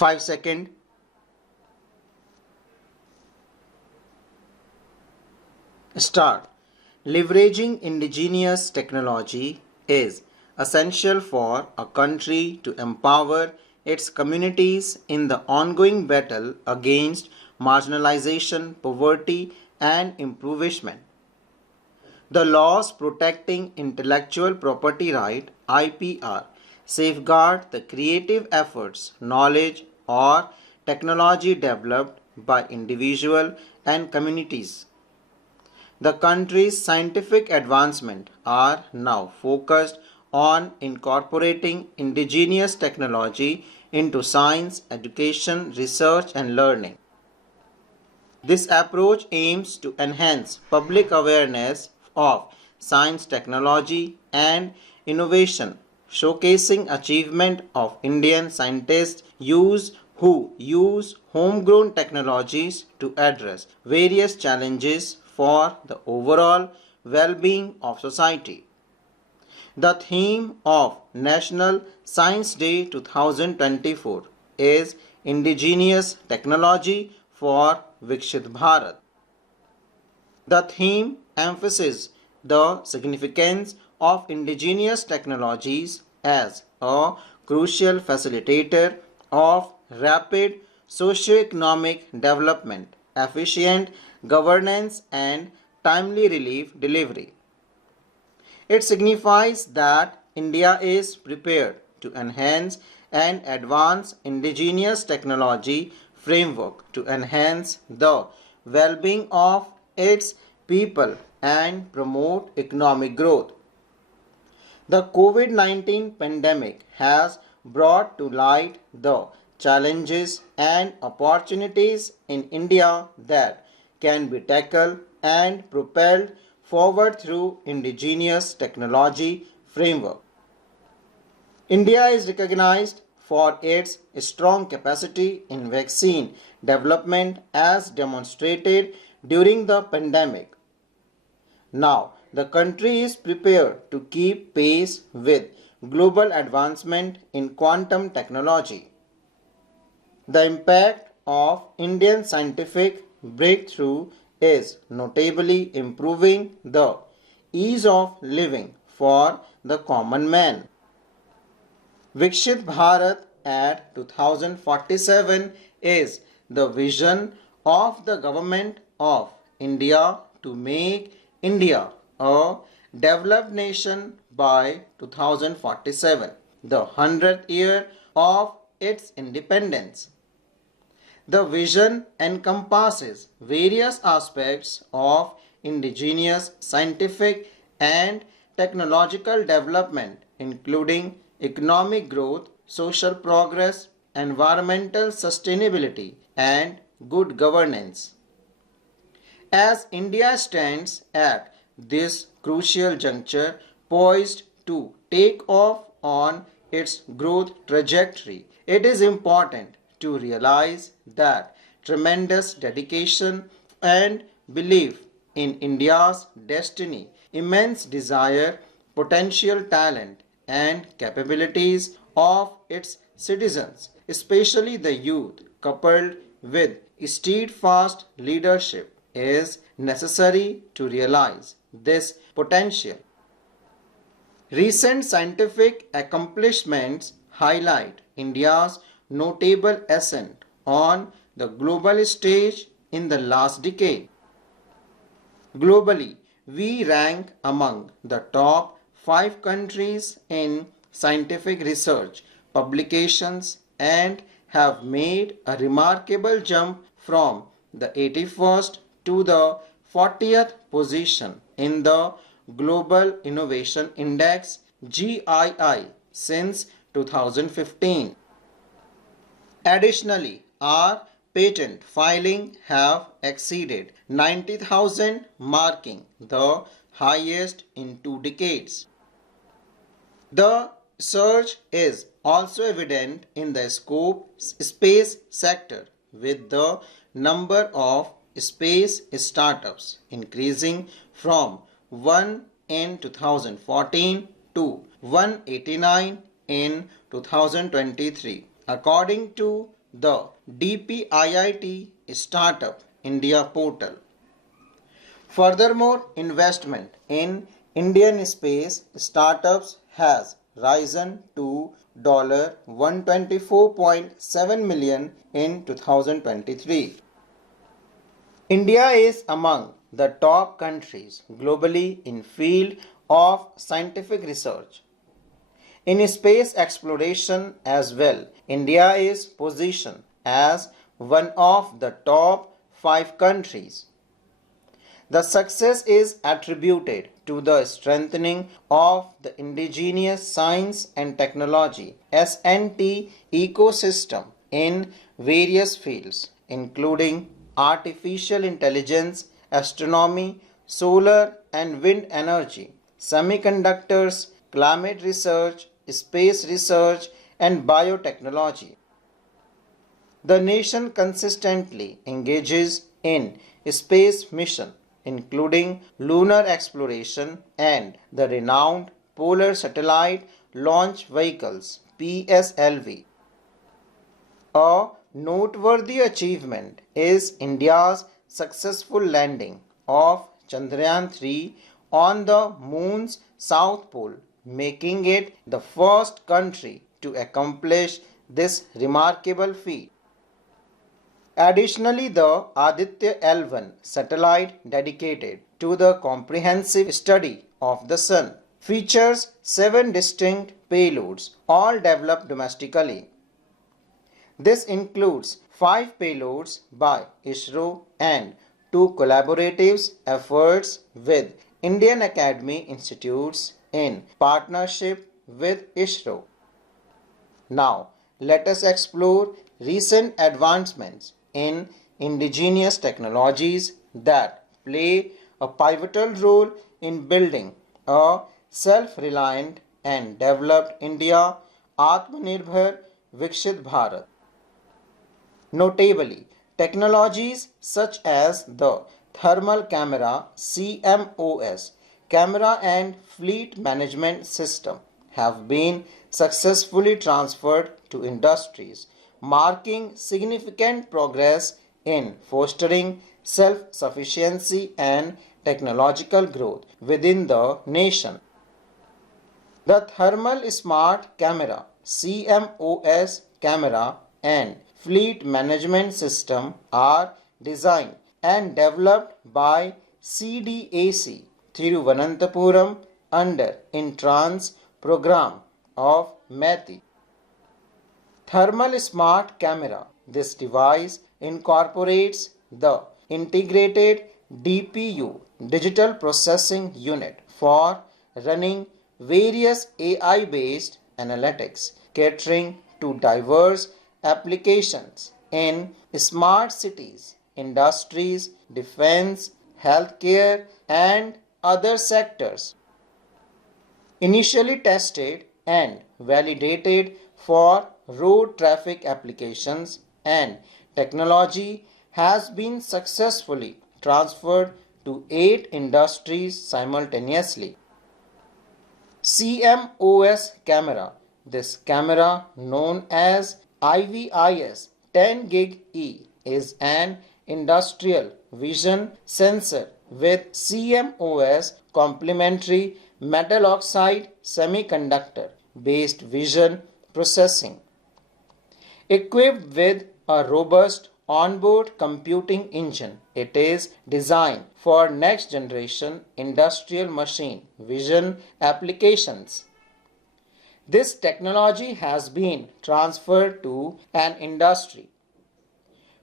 5 seconds. Start. Leveraging indigenous technology is essential for a country to empower its communities in the ongoing battle against marginalization, poverty, and impoverishment. The laws protecting intellectual property right (IPR) safeguard the creative efforts, knowledge, or technology developed by individuals and communities. The country's scientific advancement are now focused on incorporating indigenous technology into science, education, research, and learning. This approach aims to enhance public awareness of science, technology, and innovation, showcasing achievement of Indian scientists who use homegrown technologies to address various challenges for the overall well-being of society. The theme of National Science Day 2024 is Indigenous Technology for Vikshit Bharat. The theme emphasizes the significance of indigenous technologies as a crucial facilitator of rapid socio-economic development, efficient governance, and timely relief delivery. It signifies that India is prepared to enhance and advance indigenous technology framework to enhance the well-being of its people and promote economic growth. The COVID-19 pandemic has brought to light the challenges and opportunities in India that can be tackled and propelled forward through indigenous technology framework. India is recognized for its strong capacity in vaccine development as demonstrated during the pandemic. Now, the country is prepared to keep pace with global advancement in quantum technology. The impact of Indian scientific breakthrough is notably improving the ease of living for the common man. Vikshit Bharat at 2047 is the vision of the government of India to make India a developed nation by 2047, the 100th year of its independence. The vision encompasses various aspects of indigenous scientific and technological development, including economic growth, social progress, environmental sustainability, and good governance. As India stands at this crucial juncture, poised to take off on its growth trajectory, it is important to realize that tremendous dedication and belief in India's destiny, immense desire, potential talent, and capabilities of its citizens, especially the youth, coupled with steadfast leadership, is necessary to realize this potential. Recent scientific accomplishments highlight India's notable ascent on the global stage in the last decade. Globally, we rank among the top 5 countries in scientific research, publications, and have made a remarkable jump from the 81st to the 40th position in the Global Innovation Index (GII) since 2015. Additionally, our patent filing have exceeded 90,000, marking the highest in 2 decades. The surge is also evident in the space sector, with the number of space startups increasing from 1 in 2014 to 189 in 2023, according to the DPIIT Startup India portal. Furthermore, investment in Indian space startups has risen to $124.7 million in 2023. India is among the top countries globally in field of scientific research. In space exploration as well, India is positioned as one of the top 5 countries. The success is attributed to the strengthening of the indigenous science and technology (S&T) ecosystem in various fields, including artificial intelligence, astronomy, solar and wind energy, semiconductors, climate research, space research, and biotechnology. The nation consistently engages in space mission, including lunar exploration and the renowned Polar Satellite Launch Vehicles (PSLV). A noteworthy achievement is India's successful landing of Chandrayaan-3 on the Moon's South Pole, making it the first country to accomplish this remarkable feat. Additionally, the Aditya L1 satellite dedicated to the comprehensive study of the Sun features 7 distinct payloads, all developed domestically. This includes 5 payloads by ISRO and 2 collaborative efforts with Indian Academy Institutes in partnership with ISRO. Now, let us explore recent advancements in indigenous technologies that play a pivotal role in building a self-reliant and developed India, Atmanirbhar Viksit Bharat. Notably, technologies such as the thermal camera (CMOS) camera and fleet management system have been successfully transferred to industries, marking significant progress in fostering self-sufficiency and technological growth within the nation. The thermal smart camera (CMOS) camera and fleet management system are designed and developed by CDAC Thiruvananthapuram under Intrans program of METI. Thermal Smart Camera. This device incorporates the integrated DPU digital processing unit for running various AI-based analytics catering to diverse applications in smart cities, industries, defense, healthcare, and other sectors. Initially tested and validated for road traffic applications, and technology has been successfully transferred to 8 industries simultaneously. CMOS camera. This camera, known as IVIS 10 gig E, is an industrial vision sensor with CMOS complementary metal oxide semiconductor based vision processing. Equipped with a robust onboard computing engine, it is designed for next generation industrial machine vision applications. This technology has been transferred to an industry.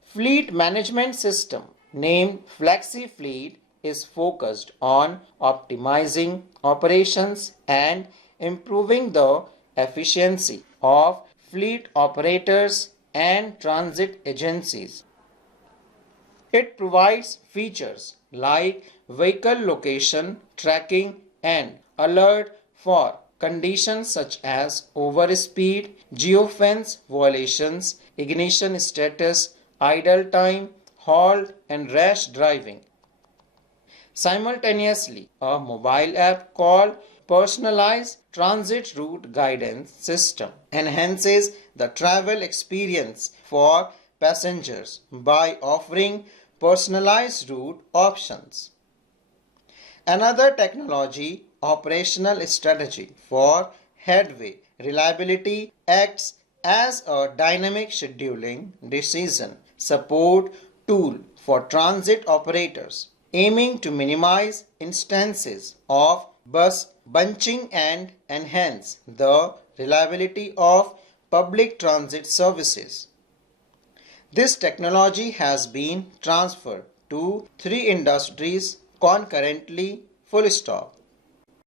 Fleet management system named FlexiFleet is focused on optimizing operations and improving the efficiency of fleet operators and transit agencies. It provides features like vehicle location tracking and alert for conditions such as overspeed, geofence violations, ignition status, idle time, halt, and rash driving. Simultaneously, a mobile app called personalized transit route guidance system enhances the travel experience for passengers by offering personalized route options. Another technology, operational strategy for headway reliability, acts as a dynamic scheduling decision support tool for transit operators, aiming to minimize instances of bus bunching and enhance the reliability of public transit services. This technology has been transferred to three industries concurrently. Full stop.